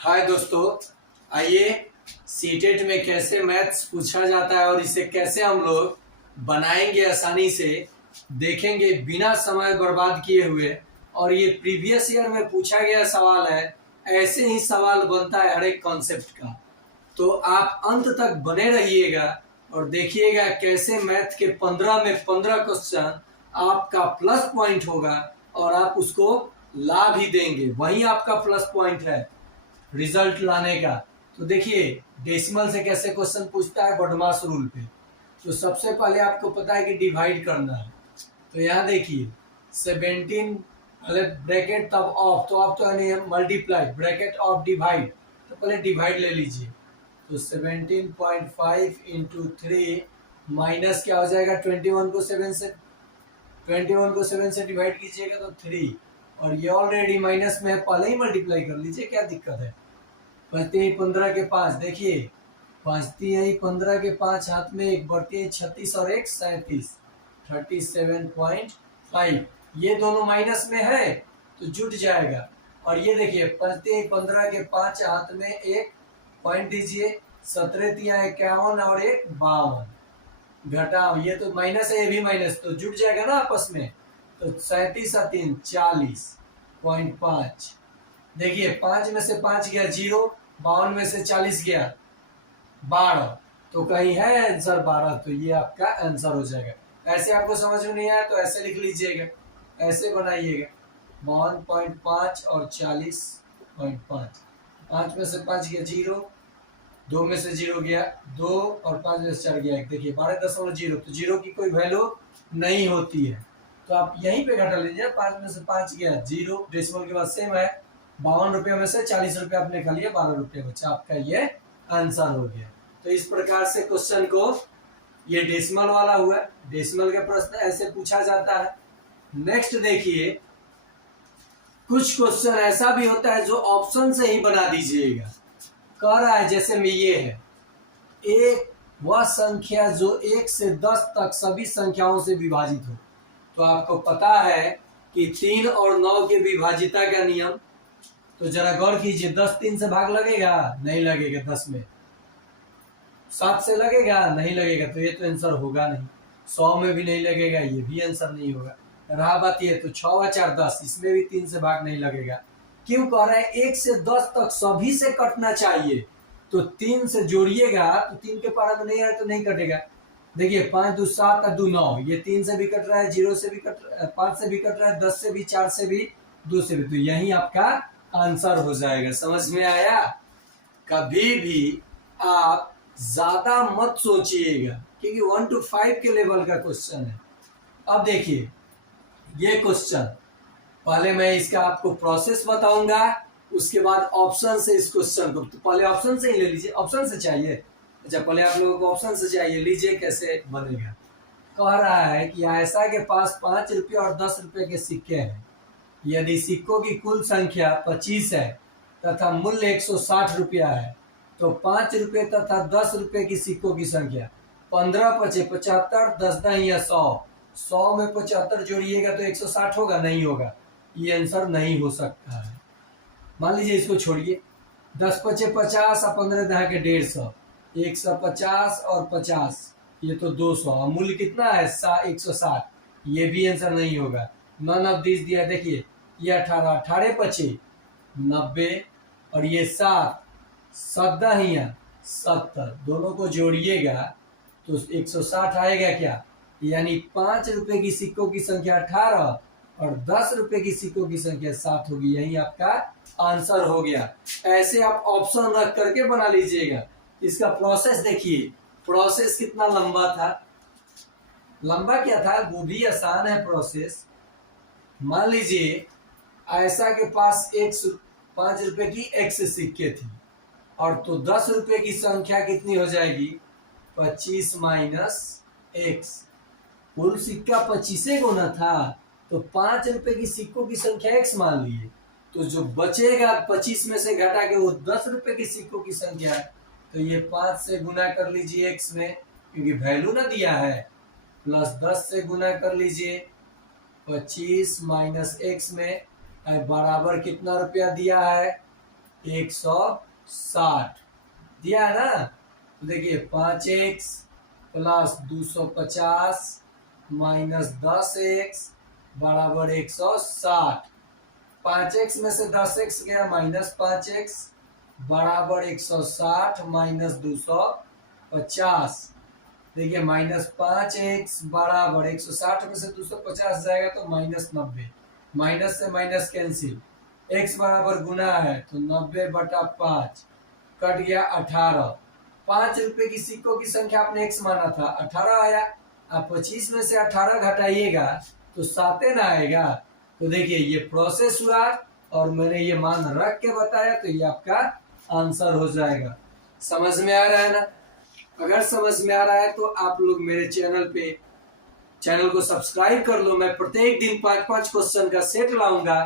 हाय दोस्तों, आइए सीटेट में कैसे मैथ्स पूछा जाता है और इसे कैसे हम लोग बनाएंगे आसानी से देखेंगे बिना समय बर्बाद किए हुए। और ये प्रीवियस ईयर में पूछा गया सवाल है, ऐसे ही सवाल बनता है हर एक कॉन्सेप्ट का। तो आप अंत तक बने रहिएगा और देखिएगा कैसे मैथ के 15 में 15 क्वेश्चन आपका प्लस पॉइंट होगा और आप उसको ला भी देंगे। वही आपका प्लस पॉइंट है रिजल्ट लाने का। तो देखिए डेसिमल से कैसे क्वेश्चन पूछता है बॉडमास रूल पे। तो सबसे पहले आपको पता है कि डिवाइड करना है। तो यहाँ देखिए 17 पहले ब्रैकेट तब ऑफ, तो ऑफ तो यानी मल्टीप्लाई, ब्रैकेट ऑफ डिवाइड, तो पहले डिवाइड ले लीजिए। तो 17.5 इंटू 3 माइनस क्या हो जाएगा 21 को 7 से, 21 को 7 से डिवाइड कीजिएगा तो 3, और ये ऑलरेडी माइनस में है, पहले ही मल्टीप्लाई कर लीजिए, क्या दिक्कत है। बचती है 15 के 5, देखिए बचती है 15 के 5, हाथ में एक, बढ़ती है 36 और एक 37, 37.5। ये दोनों माइनस में है तो जुट जाएगा। और ये देखिए बचती है 15 के 5, हाथ में एक, पॉइंट दीजिए, 17 तिया 51 और एक 52, घटाओ, ये तो माइनस है, ये भी माइनस, तो जुट जाएगा ना आपस में। तो 37 और 3 40.5। देखिए 5 में से 5 गया 0, 52 में से 40 गया 12, तो कहीं है आंसर 12, तो ये आपका आंसर हो जाएगा। ऐसे आपको समझ में नहीं आया तो ऐसे लिख लीजिएगा, ऐसे बनाइएगा 52.5 और 40.5। 5 में से 5 गया 0, 2 में से 0 गया 2, और 5 में से 4 गया 1। देखिए 12.0, तो 0 की कोई वैल्यू नहीं होती है, तो आप यहीं पे घटा लीजिए। 5 में से 5 गया 0, डेसिमल के बाद सेम है, 52 रुपये में से 40 रुपये आपने खा लिया, 12 रुपये बचा, आपका ये आंसर हो गया। तो इस प्रकार से क्वेश्चन को, ये डेसिमल वाला हुआ, डेसिमल का प्रश्न ऐसे पूछा जाता है। नेक्स्ट देखिए, कुछ क्वेश्चन ऐसा भी होता है जो ऑप्शन से ही बना दीजिएगा। कह रहा है जैसे में ये है, एक वह संख्या जो 1 से 10 तक सभी संख्याओं से विभाजित हो। तो आपको पता है कि 3 और 9 के विभाजिता का नियम, तो जरा गौर कीजिए, 10 3 से भाग लगेगा, नहीं लगेगा, 10 में 7 से लगेगा, नहीं लगेगा, तो ये तो आंसर होगा नहीं। 100 में भी नहीं लगेगा, ये भी आंसर नहीं होगा। रहा बात ये, तो 6 व 4 10, इसमें भी 3 से भाग नहीं लगेगा। क्यों कह रहा है 1 से 10 तक सभी से कटना चाहिए, तो 3 से जोड़िएगा, तो 3 के पारा में नहीं आए तो नहीं कटेगा। देखिए 5 2 7 और 2 9, ये 3 से भी कट रहा है, 0 से भी कट रहा है, 5 से भी कट रहा है, 10 से भी, 4 से भी, 2 से भी, तो यही आपका आंसर हो जाएगा। समझ में आया। कभी भी आप ज्यादा मत सोचिएगा, क्योंकि 1 to 5 के लेवल का क्वेश्चन है। अब देखिए ये क्वेश्चन, पहले मैं इसका आपको प्रोसेस बताऊंगा, उसके बाद ऑप्शन से इस क्वेश्चन को, तो पहले ऑप्शन से ही ले लीजिए। ऑप्शन से चाहिए, अच्छा पहले आप लोगों को ऑप्शन से चाहिए, लीजिए कैसे बनेगा। कह रहा है कि आयशा के पास 5 रुपये और 10 रुपये के सिक्के हैं। यदि सिक्कों की कुल संख्या 25 है तथा मूल्य 160 रुपया है, तो 5 रुपये तथा 10 रुपये की सिक्कों की संख्या 15 पचे 75, 10 दहिया 100, 100 में 75 जोड़िएगा तो 160 होगा, नहीं होगा, ये आंसर नहीं हो सकता है। मान लीजिए इसको छोड़िए, 10 पचे 50 और 15 दहा के 150, 150 और 50, ये तो 200, मूल्य कितना है 160, ये भी आंसर नहीं होगा। नॉन ऑफ दिस दिया, देखिए ये 18, 18 पचे 90, और ये 7 7 दहिया 70, दोनों को जोड़िएगा तो 160 आएगा क्या, यानी 5 रुपए की सिक्कों की संख्या 18 और 10 रुपए की सिक्कों की संख्या 7 होगी, यही आपका आंसर हो गया। ऐसे आप ऑप्शन रख करके बना लीजिएगा। इसका प्रोसेस देखिए, प्रोसेस कितना लंबा था, लंबा क्या था, वो भी आसान है प्रोसेस। मान लीजिए आयशा के पास 5 रुपए की x सिक्के थी, और तो 10 रुपए की संख्या कितनी हो जाएगी 25 माइनस x, कुल सिक्का 25 गुना था, तो 5 रुपए की सिक्कों की संख्या x मान लिए, तो जो बचेगा 25 में से घटा के वो 10 रुपए की सिक्कों की संख्या है, तो ये 5 से गुना कर लीजिए x में, क्योंकि वैल्यू ना दिया है, प्लस 10 से गुना कर लीजिए 25 माइनस x में, बराबर कितना रुपया दिया है 160 दिया है ना। तो देखिए 5x प्लस 250 माइनस 10x बराबर 160। 5x में से 10x गया माइनस 5x बराबर 160 माइनस 250। देखिए माइनस 5x बराबर 160 में से 250 जाएगा तो माइनस 90। माइनस से माइनस कैंसिल, x बराबर गुना है तो 90/5 कट गया 18। 5 रुपए की सिक्कों की संख्या आपने x माना था, 18 आया। आप 25 में से 18 घटाइएगा तो 7 ना आएगा। तो देखिए ये प्रोसेस हुआ और मैंने ये मान रख के बताया तो ये आपका आंसर हो जाएगा। समझ में आ रहा है ना। अगर समझ में आ रहा है तो आप लोग मेरे चैनल को सब्सक्राइब कर लो। मैं प्रत्येक दिन 5-5 क्वेश्चन का सेट लाऊंगा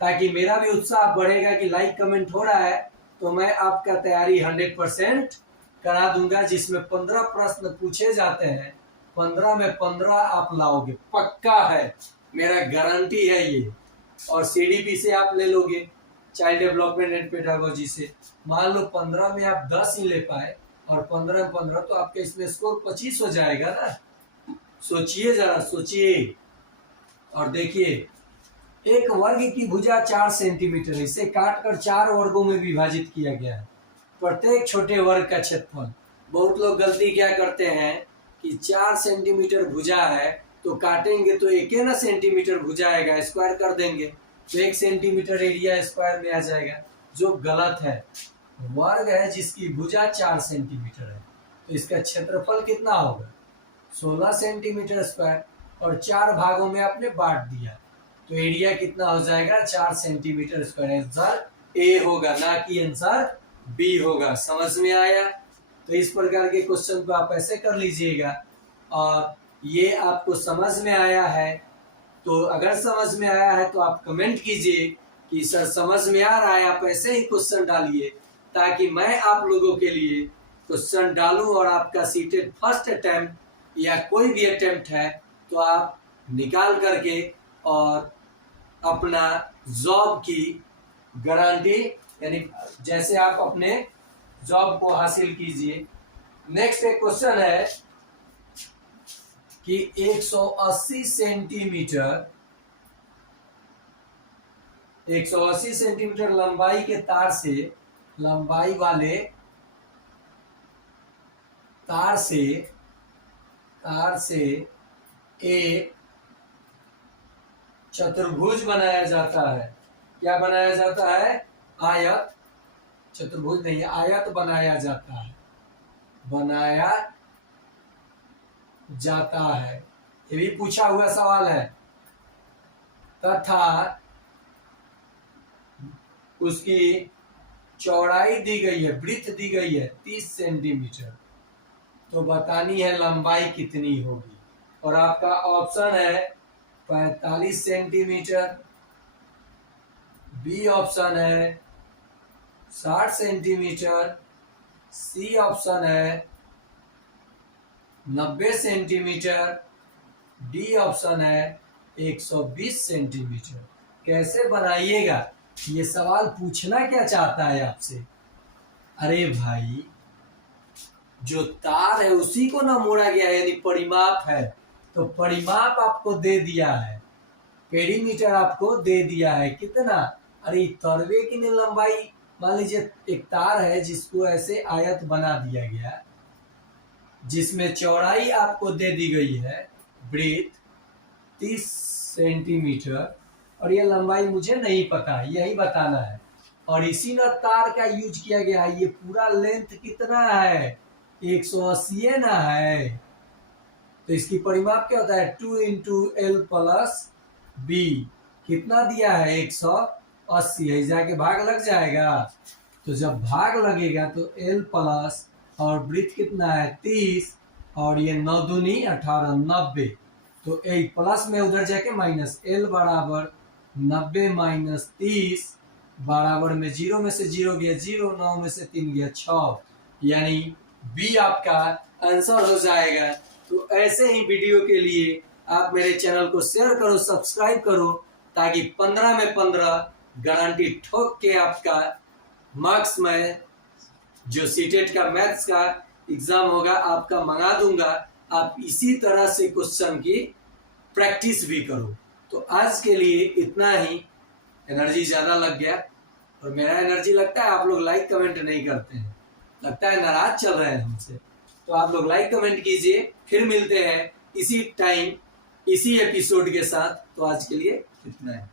ताकि मेरा भी उत्साह बढ़ेगा कि लाइक कमेंट हो रहा है तो मैं आपका तैयारी 100% करा दूंगा। जिसमें 15 प्रश्न पूछे जाते हैं, 15 में 15 आप लाओगे, पक्का है, मेरा गारंटी है ये। और सीडीपी से आप ले लोगे, चाइल्ड डेवलपमेंट एंड पेडागोजी से। मान लो 15 में आप 10 ही ले पाए और 15 में 15 तो आपके इसमें स्कोर 25 हो जाएगा ना। सोचिए जरा, सोचिए। और देखिए एक वर्ग की भुजा 4 सेंटीमीटर है, इसे काटकर 4 वर्गों में विभाजित किया गया है। प्रत्येक छोटे वर्ग का क्षेत्रफल। बहुत लोग गलती क्या करते हैं कि 4 सेंटीमीटर भुजा है तो काटेंगे तो 1 ना सेंटीमीटर भुजा आएगा, स्क्वायर कर देंगे तो 1 सेंटीमीटर एरिया स्क्वायर में आ जाएगा, जो गलत है। वर्ग है जिसकी भुजा 4 सेंटीमीटर है तो इसका क्षेत्रफल कितना होगा, 16 सेंटीमीटर स्क्वायर। और 4 भागों में आपने बांट दिया तो एरिया कितना हो जाएगा, 4 सेंटीमीटर स्क्वायर। आंसर ए होगा, ना कि आंसर बी होगा। समझ में आया। तो इस प्रकार के क्वेश्चन को आप ऐसे कर लीजिएगा। और ये आपको समझ में आया है तो अगर समझ में आया है तो आप कमेंट कीजिए कि सर समझ में आ रहा है। आप ऐसे ही क्वेश्चन डालिए ताकि मैं आप लोगों के लिए क्वेश्चन डालूं और आपका सीटेड फर्स्ट अटेम्प्ट या कोई भी अटेम्प्ट है तो आप निकाल करके और अपना जॉब की गारंटी, यानी जैसे आप अपने जॉब को हासिल कीजिए। नेक्स्ट एक क्वेश्चन है कि 180 सेंटीमीटर लंबाई के लंबाई वाले तार से एक चतुर्भुज बनाया जाता है। क्या बनाया जाता है, आयत। चतुर्भुज नहीं, आयत बनाया जाता है, ये भी पूछा हुआ सवाल है। तथा उसकी चौड़ाई दी गई है, ब्रीथ दी गई है 30 सेंटीमीटर। तो बतानी है लंबाई कितनी होगी। और आपका ऑप्शन है 45 सेंटीमीटर, बी ऑप्शन है 60 सेंटीमीटर, सी ऑप्शन है 90 सेंटीमीटर, डी ऑप्शन है 120 सेंटीमीटर। कैसे बनाइएगा, ये सवाल पूछना क्या चाहता है आपसे। अरे भाई जो तार है उसी को ना मोड़ा गया है, यानी परिमाप है तो परिमाप आपको दे दिया है, पेरीमीटर आपको दे दिया है कितना। अरे तरवे की लंबाई, मान लीजिए एक तार है जिसको ऐसे आयत बना दिया गया, जिसमें चौड़ाई आपको दे दी गई है ब्रीथ 30 सेंटीमीटर और ये लंबाई मुझे नहीं पता, यही बताना है। और इसी ना तार का यूज किया गया है। ये पूरा लेंथ कितना है, 180 ना है। तो इसकी परिमाप क्या होता है, 2 × L + B। कितना दिया है, 180 है, जाके भाग लग जाएगा। तो जब भाग लगेगा तो L प्लस और ब्रीथ कितना है 30 और ये 9 दूनी 18, 90। तो ए प्लस में उधर जाके माइनस, L बराबर 90 माइनस 30 बराबर में 0 में से 0 गया 0, 9 में से 3 गया 6, यानी बी आपका आंसर हो जाएगा। तो ऐसे ही वीडियो के लिए आप मेरे चैनल को शेयर करो, सब्सक्राइब करो ताकि 15 में 15 गारंटी ठोक के आपका मार्क्स मैं जो सीटेट का मैथ्स का एग्जाम होगा आपका मंगा दूंगा। आप इसी तरह से क्वेश्चन की प्रैक्टिस भी करो। तो आज के लिए इतना ही। एनर्जी ज्यादा लग गया और मेरा एनर्जी लगता है आप लोग लाइक कमेंट नहीं करते हैं, लगता है नाराज चल रहे हैं हमसे। तो आप लोग लाइक कमेंट कीजिए। फिर मिलते हैं इसी टाइम इसी एपिसोड के साथ। तो आज के लिए इतना है।